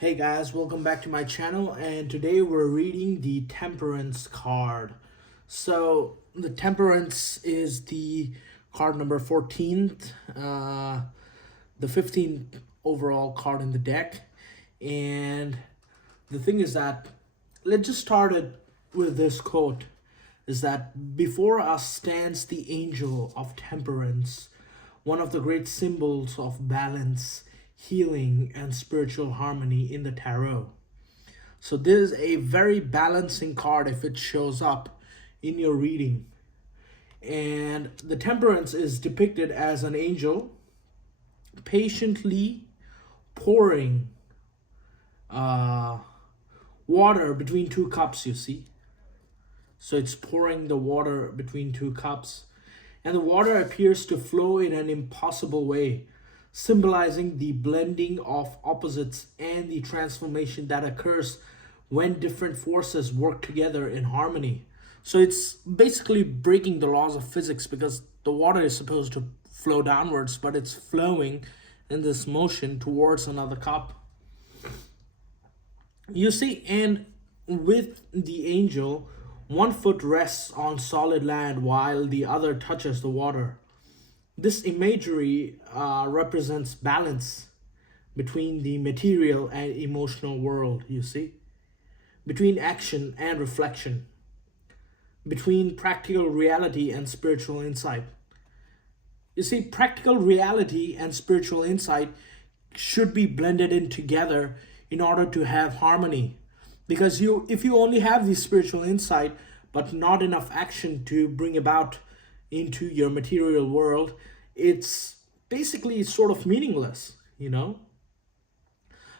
Hey guys, welcome back to my channel, and today we're reading the Temperance card. So the Temperance is the card number 14th, the 15th overall card in the deck. And the thing is that, let's just start it with this quote, is that before us stands the angel of temperance, one of the great symbols of balance, healing, and spiritual harmony in the tarot. So this is a very balancing card if it shows up in your reading. And the temperance is depicted as an angel patiently pouring uh, water between two cups, you see. So it's pouring the water between two cups. And the water appears to flow in an impossible way, symbolizing the blending of opposites and the transformation that occurs when different forces work together in harmony. So it's basically breaking the laws of physics because the water is supposed to flow downwards, but it's flowing in this motion towards another cup. You see, and with the angel, one foot rests on solid land while the other touches the water. This imagery represents balance between the material and emotional world, you see, between action and reflection, between practical reality and spiritual insight. You see, practical reality and spiritual insight should be blended in together in order to have harmony. Because if you only have the spiritual insight but not enough action to bring about into your material world, it's basically sort of meaningless.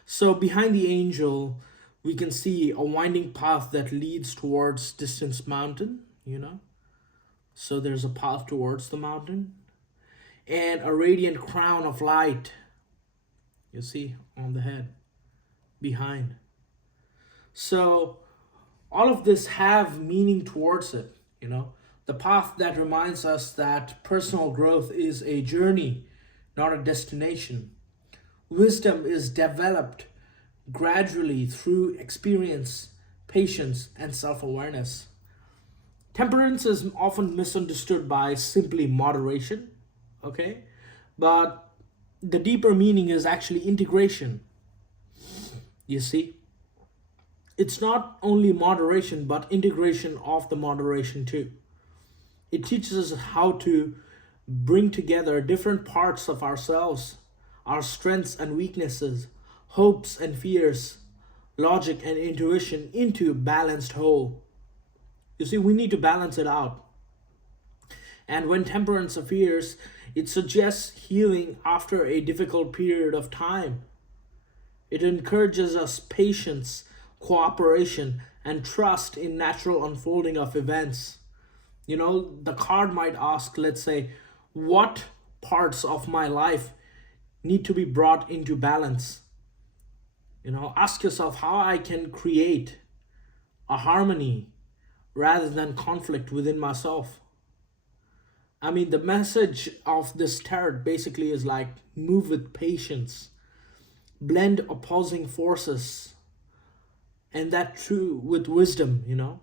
So behind the angel, we can see a winding path that leads towards distant mountain. So there's a path towards the mountain and a radiant crown of light, you see, on the head behind. So all of this have meaning towards it. The path that reminds us that personal growth is a journey, not a destination. Wisdom is developed gradually through experience, patience, and self-awareness. Temperance is often misunderstood by simply moderation, okay? But the deeper meaning is actually integration, you see. It's not only moderation, but integration of the moderation too. It teaches us how to bring together different parts of ourselves, our strengths and weaknesses, hopes and fears, logic and intuition into a balanced whole. You see, we need to balance it out. And when temperance appears, it suggests healing after a difficult period of time. It encourages us patience, cooperation, and trust in natural unfolding of events. The card might ask, let's say, what parts of my life need to be brought into balance? Ask yourself how I can create a harmony rather than conflict within myself. I mean, the message of this tarot basically is like move with patience, blend opposing forces, and that true with wisdom.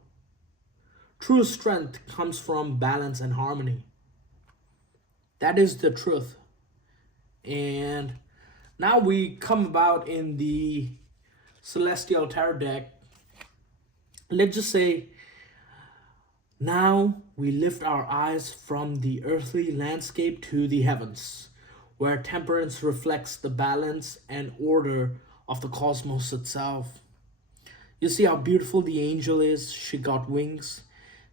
True strength comes from balance and harmony. That is the truth. And now we come about in the Celestial Tarot deck. Let's just say, now we lift our eyes from the earthly landscape to the heavens, where temperance reflects the balance and order of the cosmos itself. You see how beautiful the angel is? She got wings,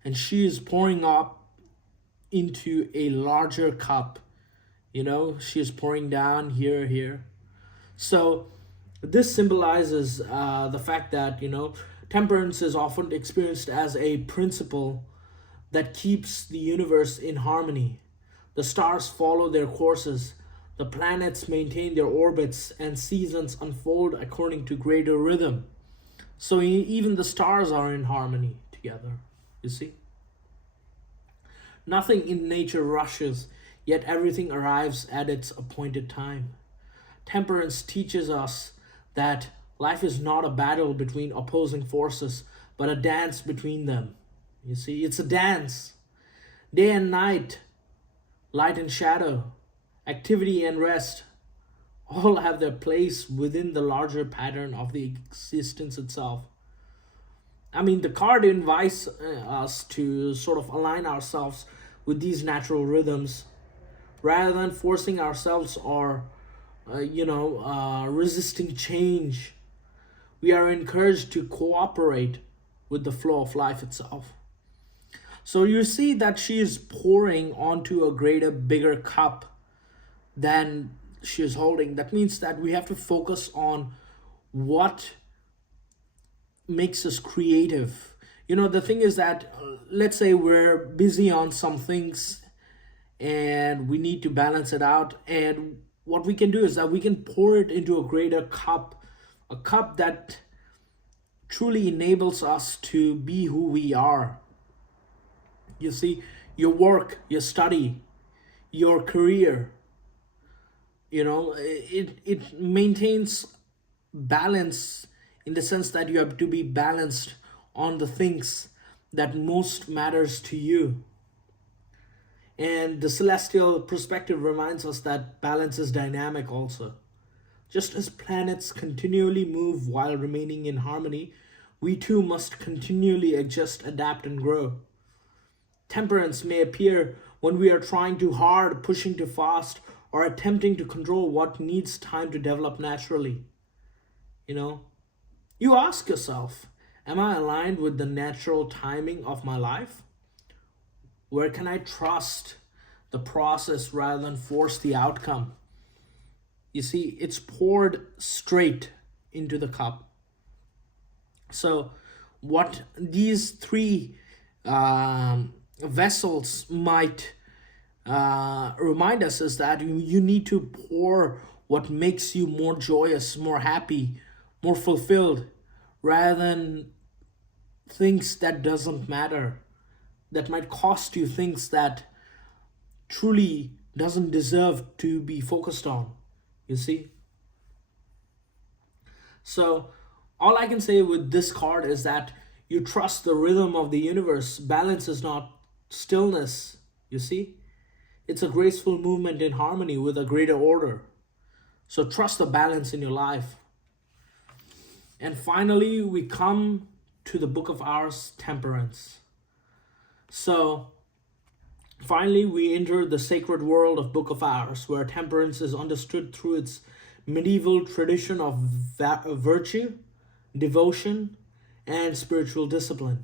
and she is pouring up into a larger cup. She is pouring down here. So this symbolizes the fact that, temperance is often experienced as a principle that keeps the universe in harmony. The stars follow their courses, the planets maintain their orbits, and seasons unfold according to greater rhythm. So even the stars are in harmony together, you see. Nothing in nature rushes, yet everything arrives at its appointed time. Temperance teaches us that Life is not a battle between opposing forces, but a dance between them. You see, it's a dance. Day and night, light and shadow, activity and rest, all have their place within the larger pattern of the existence itself. I mean, the card invites us to sort of align ourselves with these natural rhythms rather than forcing ourselves or, resisting change. We are encouraged to cooperate with the flow of life itself. So you see that she is pouring onto a greater, bigger cup than she is holding. That means that we have to focus on what makes us creative. The thing is that, let's say we're busy on some things and we need to balance it out. And what we can do is that we can pour it into a greater cup, a cup that truly enables us to be who we are. You see, your work, your study, your career, it maintains balance in the sense that you have to be balanced on the things that most matters to you. And the celestial perspective reminds us that balance is dynamic also. Just as planets continually move while remaining in harmony, we too must continually adjust, adapt, and grow. Temperance may appear when we are trying too hard, pushing too fast, or attempting to control what needs time to develop naturally. You know, you ask yourself, am I aligned with the natural timing of my life? Where can I trust the process rather than force the outcome? You see, it's poured straight into the cup. So, what these three vessels might remind us is that you need to pour what makes you more joyous, more happy, more fulfilled, rather than things that doesn't matter, that might cost you things that truly doesn't deserve to be focused on. You see? So all I can say with this card is that you trust the rhythm of the universe. Balance is not stillness. You see? It's a graceful movement in harmony with a greater order. So trust the balance in your life. And finally, we come to the Book of Hours, Temperance. So finally, we enter the sacred world of Book of Hours, where temperance is understood through its medieval tradition of virtue, devotion, and spiritual discipline.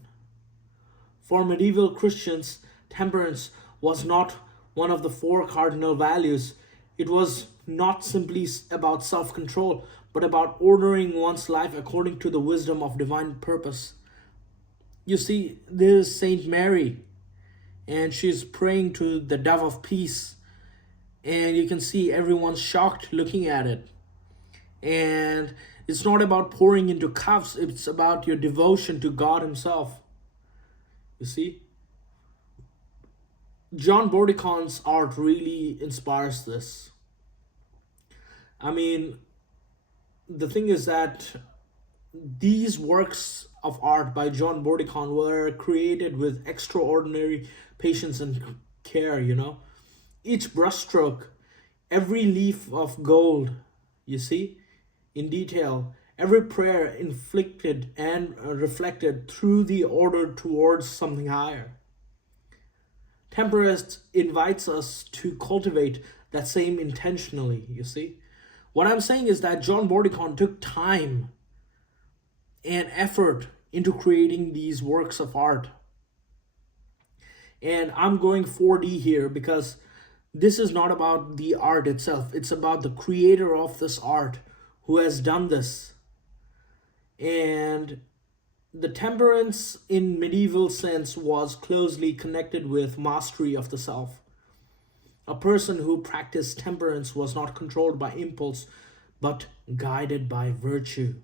For medieval Christians, temperance was not one of the four cardinal values. It was not simply about self control, but about ordering one's life according to the wisdom of divine purpose. You see, there's Saint Mary, and she's praying to the dove of peace, and you can see everyone's shocked looking at it. And it's not about pouring into cups, it's about your devotion to God Himself. You see, John Bordicon's art really inspires this. I mean, the thing is that these works of art by John Bordicon were created with extraordinary patience and care. Each brushstroke, every leaf of gold, you see, in detail, every prayer inflicted and reflected through the order towards something higher. Temperance invites us to cultivate that same intentionally, you see. What I'm saying is that John Bordicon took time and effort into creating these works of art. And I'm going 4D here because this is not about the art itself, it's about the creator of this art who has done this. And the temperance in medieval sense was closely connected with mastery of the self. A person who practiced temperance was not controlled by impulse, but guided by virtue.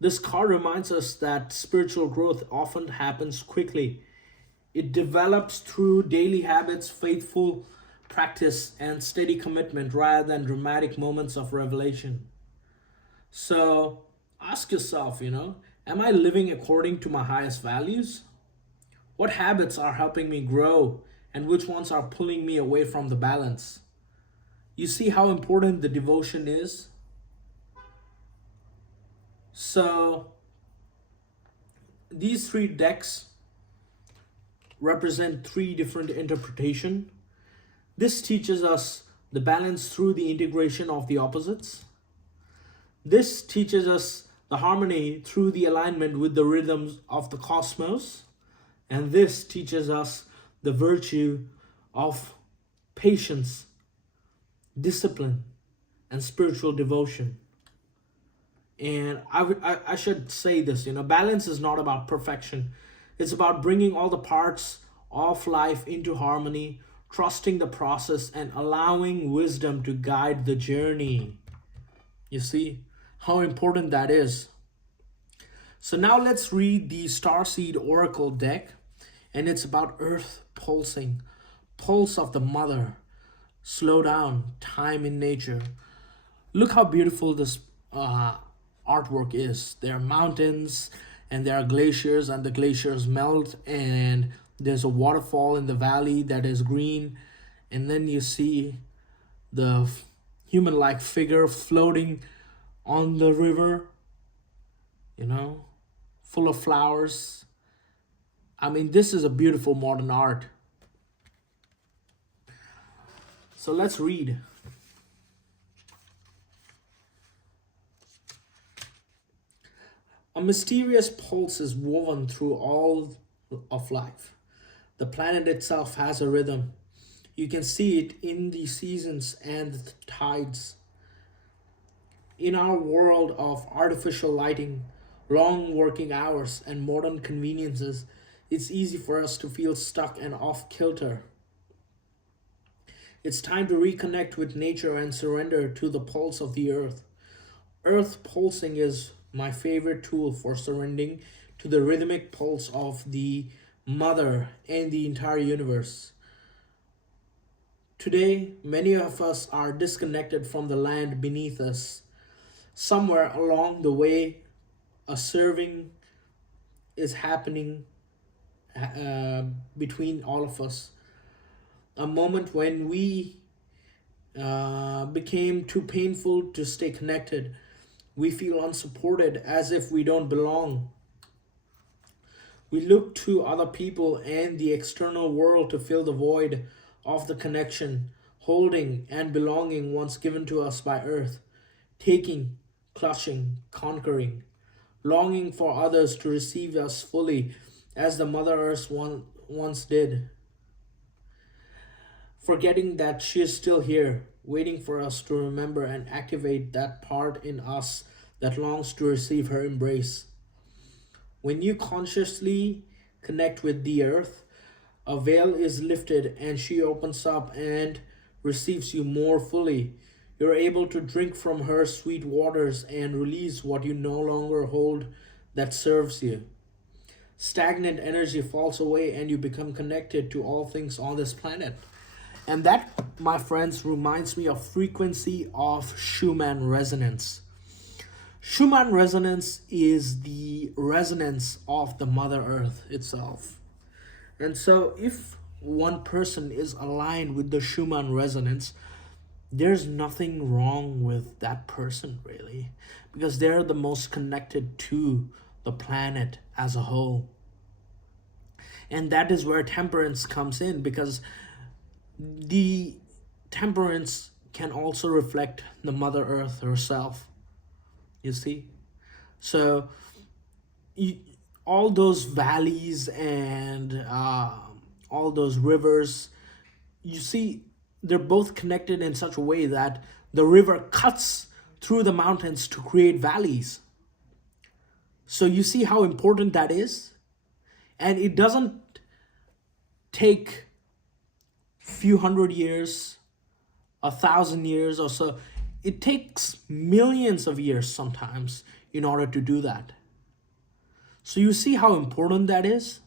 This card reminds us that spiritual growth often happens quickly. It develops through daily habits, faithful practice, and steady commitment rather than dramatic moments of revelation. So, Ask yourself, am I living according to my highest values? What habits are helping me grow and which ones are pulling me away from the balance? You see how important the devotion is? So, these three decks represent three different interpretation. This teaches us the balance through the integration of the opposites. This teaches us the harmony through the alignment with the rhythms of the cosmos. And this teaches us the virtue of patience, discipline, and spiritual devotion. And I should say this, balance is not about perfection. It's about bringing all the parts of life into harmony, trusting the process, and allowing wisdom to guide the journey. You see how important that is. So now let's read the Starseed Oracle deck, and it's about Earth pulsing, pulse of the mother, slow down, time in nature. Look how beautiful this artwork is. There are mountains and there are glaciers, and the glaciers melt, and there's a waterfall in the valley that is green, and then you see the human-like figure floating on the river, full of flowers. I mean, this is a beautiful modern art. So let's read. A mysterious pulse is woven through all of life. The planet itself has a rhythm. You can see it in the seasons and the tides. In our world of artificial lighting, long working hours, and modern conveniences, it's easy for us to feel stuck and off kilter. It's time to reconnect with nature and surrender to the pulse of the earth. Earth pulsing is my favorite tool for surrendering to the rhythmic pulse of the mother and the entire universe. Today, many of us are disconnected from the land beneath us. Somewhere along the way, a serving is happening between all of us. A moment when we became too painful to stay connected. We feel unsupported, as if we don't belong. We look to other people and the external world to fill the void of the connection, holding, and belonging once given to us by Earth, taking, clutching, conquering, longing for others to receive us fully as the Mother Earth once did, forgetting that she is still here, waiting for us to remember and activate that part in us that longs to receive her embrace. When you consciously connect with the earth, a veil is lifted and she opens up and receives you more fully. You're able to drink from her sweet waters and release what you no longer hold that serves you. Stagnant energy falls away and you become connected to all things on this planet. And that, my friends, reminds me of frequency of Schumann resonance. Schumann resonance is the resonance of the Mother Earth itself. And so if one person is aligned with the Schumann resonance, there's nothing wrong with that person, really, because they're the most connected to the planet as a whole. And that is where temperance comes in, because the temperance can also reflect the Mother Earth herself. You see? So all those valleys and all those rivers, you see, they're both connected in such a way that the river cuts through the mountains to create valleys. So you see how important that is? And it doesn't take few hundred years, 1,000 years or so. It takes millions of years sometimes in order to do that. So you see how important that is?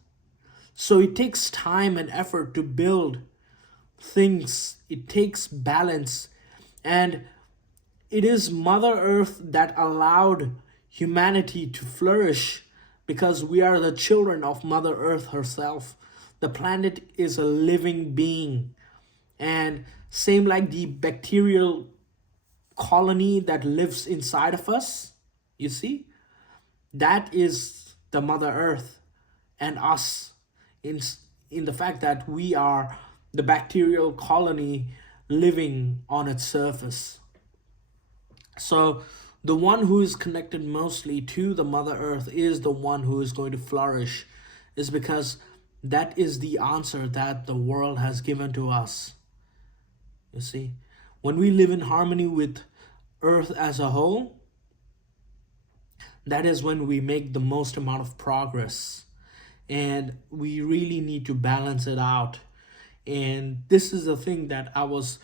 So it takes time and effort to build things. It takes balance. And it is Mother Earth that allowed humanity to flourish because we are the children of Mother Earth herself. The planet is a living being. And same like the bacterial colony that lives inside of us, you see, that is the Mother Earth and us in in the fact that we are the bacterial colony living on its surface. So the one who is connected mostly to the Mother Earth is the one who is going to flourish, is because that is the answer that the world has given to us. You see, when we live in harmony with Earth as a whole, that is when we make the most amount of progress. And we really need to balance it out. And this is the thing that I was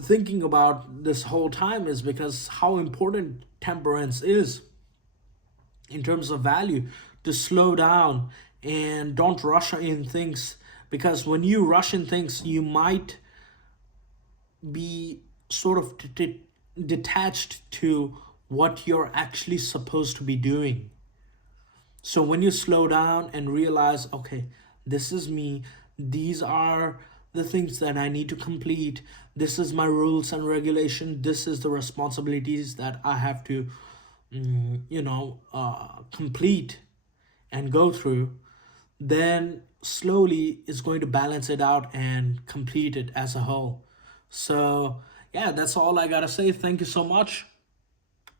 thinking about this whole time, is because how important temperance is in terms of value, to slow down and don't rush in things, because when you rush in things you might be sort of detached to what you're actually supposed to be doing. So when you slow down and realize, okay, this is me, these are the things that I need to complete, this is my rules and regulation, this is the responsibilities that I have to, complete and go through, then slowly it's going to balance it out and complete it as a whole. So, yeah, that's all I gotta say. Thank you so much.